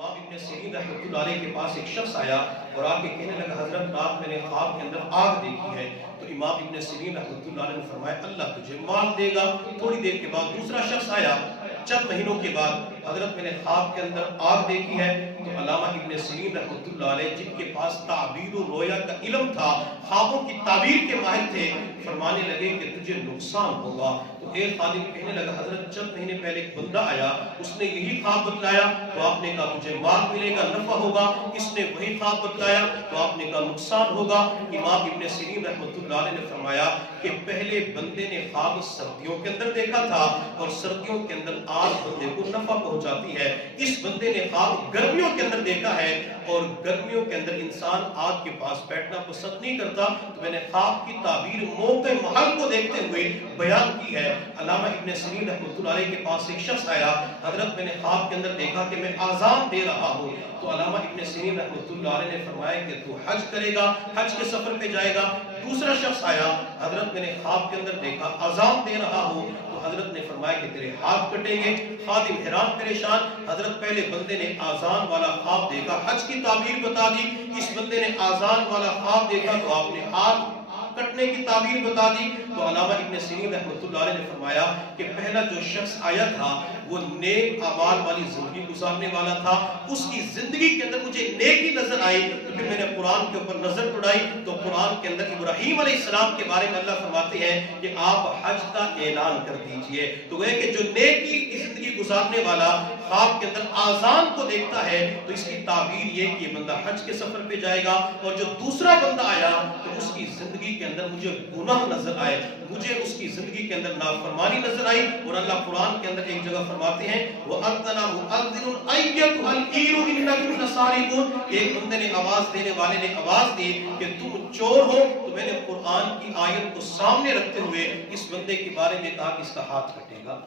امام ابن سیرین رحمۃ اللہ علیہ کے پاس ایک شخص آیا اور آ کے کہنے لگا حضرت رات میں نے خواب کے اندر آگ دیکھی ہے. تو امام ابن سیرین رحمۃ اللہ علیہ نے فرمایا اللہ تجھے مال دے گا. تھوڑی دیر کے بعد دوسرا شخص آیا, چند مہینوں کے بعد, حضرت میں نے خواب کے اندر آگ دیکھی ہے. تو علامہ ابن سیرین رحمۃ اللہ علیہ جن کے پاس تعبیر و رویا کا علم تھا, خوابوں کی تعبیر کے ماہر تھے, فرمانے لگے کہ تجھے نقصان ہوگا. تو ایک خادم کہنے لگا حضرت چند مہینے پہلے ایک بندہ آیا, اس نے یہی خواب بتلایا تو آپ نے کہا تجھے مال ملے گا, نفع ہوگا. اس نے وہی خواب بتلایا تو آپ نے کہا نقصان ہوگا. امام ابن سیرین رحمۃ اللہ علیہ نے فرمایا کہ پہلے بندے نے خواب سردیوں کے اندر دیکھا تھا اور سردیوں کے اندر آگ بندے کو نفع پہنچاتی ہے. اس بندے نے خواب گرمیوں کے اندر دیکھا ہے اور گرمیوں کے اندر انسان آگ کے پاس بیٹھنا پسند نہیں کرتا. تو میں نے خواب کی تعبیر موقع محل کو دیکھتے ہوئے بیان کی ہے. علامہ ابن سیرین رحمۃ اللہ علیہ کے پاس ایک شخص آیا, حضرت میں نے خواب کے اندر دیکھا کہ میں آذان دے رہا ہوں. تو علامہ ابن سیرین رحمۃ اللہ علیہ نے فرمایا کہ تو حج کرے گا, حج کے سفر پہ جائے گا. دوسرا شخص آیا, حضرت میں نے خواب کے اندر دیکھا آذان دے رہا ہوں. تو حضرت نے فرمایا کہ تیرے ہاتھ کٹیں گے. خادم حیران پریشان, حضرت پہلے بندے نے آذان والا خواب دیکھا, حج کی تعبیر بتا دی. اس بندے نے آذان والا خواب دیکھا تو آپ نے ہاتھ کٹنے کی تعبیر بتا دی. تو علامہ ابن سیرین رحمۃ اللہ علیہ نے فرمایا کہ پہلا جو شخص آیا تھا وہ نیک اعمال والی زندگی گزارنے والا تھا. اس کی زندگی کے اندر مجھے نیکی نظر آئی تو پھر میں نے قرآن کے اوپر نظر دوڑائی تو قرآن کے اندر ابراہیم علیہ السلام کے بارے میں اللہ فرماتے ہیں کہ آپ حج کا اعلان کر دیجئے. تو وہ کہ جو نیکی کی زندگی گزارنے والا خواب کے اندر آذان کو دیکھتا ہے تو اس کی تعبیر یہ کہ یہ بندہ حج کے سفر پہ جائے گا. اور جو دوسرا بندہ آیا تو اس کی زندگی کے اندر مجھے گناہ نظر آئے, مجھے اس کی زندگی کے اندر نافرمانی نظر آئی. اور اللہ قرآن کے اندر ایک جگہ فرماتے ہیں وَأَذَّنَ مُؤَذِّنٌ أَيَّتُهَا الْعِيرُ إِنَّكُمْ لَسَارِقُونَ. ایک بندے نے آواز دینے والے نے آواز دی کہ تم چور ہو. تو میں نے قرآن کی آیت کو سامنے رکھتے ہوئے اس بندے کے بارے میں کہا کہ اس کا ہاتھ کٹے گا.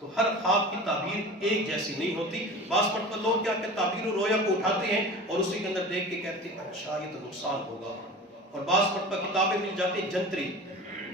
تو ہر خواب کی تعبیر ایک جیسی نہیں ہوتی. بعض مرتبہ لوگ کیا کہ تعبیر و رویا کو اٹھاتے ہیں اور اسی کے اندر دیکھ کے کہتے ہیں اچھا یہ تو نقصان ہوگا. اور بعض مرتبہ کتابیں مل جاتی ہیں جنتری,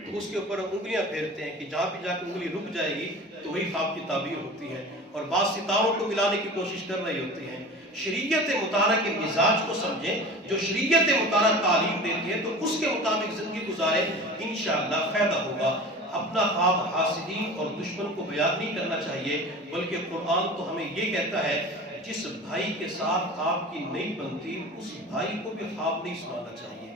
تو اس کے اوپر انگلیاں پھیرتے ہیں کہ جہاں پہ جا کے انگلی رک جائے گی تو وہی خواب کی تعبیر ہوتی ہے. اور بعض ستاروں کو ملانے کی کوشش کر رہے ہوتے ہیں. شریعت مطالعہ کے مزاج کو سمجھیں, جو شریعت مطالعہ تعلیم دیتی ہے تو اس کے مطابق زندگی گزارے, انشاءاللہ فائدہ ہوگا. اپنا خواب حاسدین اور دشمن کو بیان نہیں کرنا چاہیے, بلکہ قرآن تو ہمیں یہ کہتا ہے جس بھائی کے ساتھ آپ کی نہیں بنتی اس بھائی کو بھی خواب نہیں سنانا چاہیے.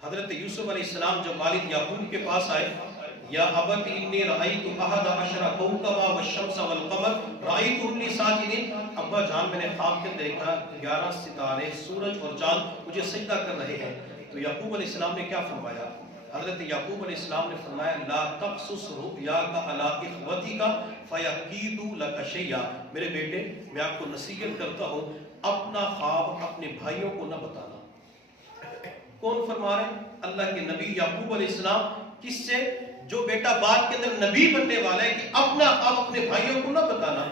حضرت یوسف علیہ السلام جب والد یعقوب کے پاس آئے, یا ابت انی رأیت احد عشر کوکبا والشمس والقمر رأیتهم لی ساجدین. ابا جان میں نے خواب کے دیکھا 11 ستارے, سورج اور چاند مجھے سجدہ کر رہے ہیں. تو یعقوب علیہ السلام نے کیا فرمایا؟ حضرت یعقوب علیہ السلام نے فرمایا لا تقصص رؤیاک علی اخوتک فیکیدوا لک شیئا. میرے بیٹے میں آپ کو نصیحت کرتا ہوں اپنا خواب اپنے بھائیوں کو نہ بتانا. کون فرما رہے ہیں؟ اللہ کے نبی یعقوب علیہ السلام. کس سے؟ جو بیٹا بعد کے اندر نبی بننے والا ہے کہ اپنا خواب اپنے بھائیوں کو نہ بتانا.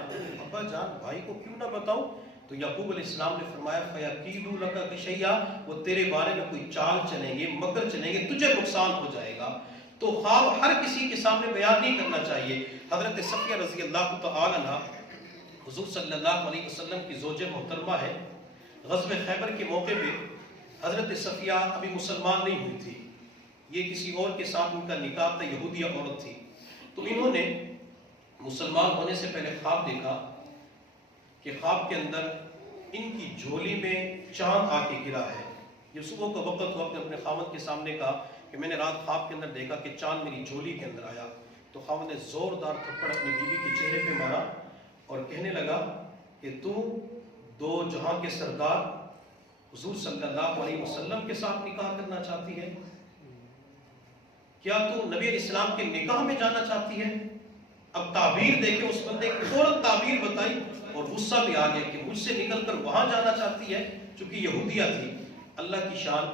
ابا جان بھائی کو کیوں نہ بتاؤں؟ تو یعقوب علیہ السلام نے فرمایا فَيَكِيدُوا لَكَ شَيْئًا, وہ تیرے بارے میں کوئی چال چلیں گے, مکر چلیں گے, تجھے نقصان ہو جائے گا. تو خواب ہر کسی کے سامنے بیان نہیں کرنا چاہیے. حضرت صفیہ رضی اللہ تعالی عنہ حضور صلی اللہ علیہ وسلم کی زوجہ محترمہ ہے. غزوہ خیبر کے موقع پہ حضرت صفیہ ابھی مسلمان نہیں ہوئی تھی, یہ کسی اور کے ساتھ ان کا نکاح تھا, یہودیہ عورت تھی. تو انہوں نے مسلمان ہونے سے پہلے خواب دیکھا کہ خواب کے اندر ان کی جھولی میں چاند آ کے گرا ہے. یہ صبح کا وقت ہوا, اپنے خاوند کے سامنے کہا کہ میں نے رات خواب کے اندر دیکھا کہ چاند میری جھولی کے اندر آیا. تو خاوند نے زوردار تھپڑ اپنی بیوی کے چہرے پہ مارا اور کہنے لگا کہ تو دو جہاں کے سردار حضور صلی اللہ علیہ وسلم کے ساتھ نکاح کرنا چاہتی ہے؟ کیا تو نبی علیہ السلام کے نکاح میں جانا چاہتی ہے؟ اب تعبیر دیکھیں, اس بندے کی فوراً تعبیر بتائی اور غصہ بھی آ گیا کہ مجھ سے نکل کر وہاں جانا چاہتی ہے, چونکہ یہودیہ تھی. اللہ کی شان,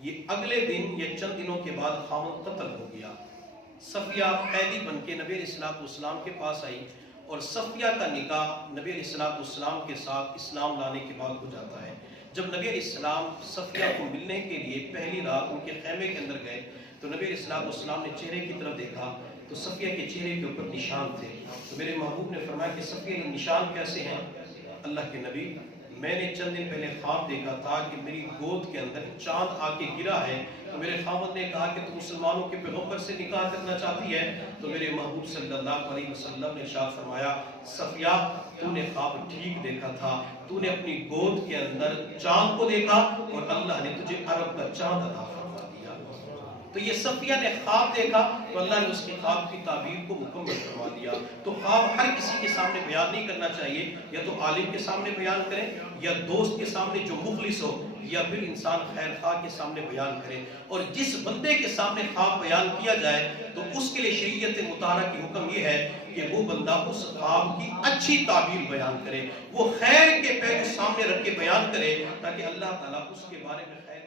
یہ اگلے دن یا چند دنوں کے بعد خاوند قتل ہو گیا. صفیہ قیدی بن کے نبی علیہ السلام کے پاس آئی اور صفیہ کا نکاح نبی علیہ السلام کے ساتھ اسلام لانے کے بعد ہو جاتا ہے. جب نبی علیہ السلام صفیہ کو ملنے کے لیے پہلی رات ان کے خیمے کے اندر گئے تو نبی علیہ السلام نے چہرے کی طرف دیکھا تو صفیہ کے چہرے کے اوپر نشان تھے. تو میرے محبوب نے فرمایا کہ صفیہ یہ نشان کیسے ہیں؟ اللہ کے نبی میں نے چند دن پہلے خواب دیکھا تھا کہ میری گود کے اندر چاند آ کے گرا ہے. تو میرے خاوند نے کہا کہ تم مسلمانوں کے پیغمبر سے نکاح کرنا چاہتی ہے؟ تو میرے محبوب صلی اللہ علیہ وسلم نے ارشاد فرمایا صفیہ تو نے خواب ٹھیک دیکھا تھا، تو نے اپنی گود کے اندر چاند کو دیکھا اور اللہ نے تجھے عرب کا چاند عطا فرما دیا. تو یہ صفیہ نے خواب دیکھا تو اللہ نے اس کے خواب کی تعبیر کو مکمل فرما دیا. تو خواب ہر کسی کے سامنے بیان نہیں کرنا چاہیے، یا تو عالم کے سامنے بیان کریں، یا دوست کے سامنے جو مخلص ہو، یا پھر انسان خیر خواہ کے سامنے بیان کرے. اور جس بندے کے سامنے خواب بیان کیا جائے تو اس کے لیے شریعت مطہرہ کی حکم یہ ہے کہ وہ بندہ اس خواب کی اچھی تعبیر بیان کرے، وہ خیر کے پہلو سامنے رکھ کے بیان کرے تاکہ اللہ تعالیٰ اس کے بارے میں خیر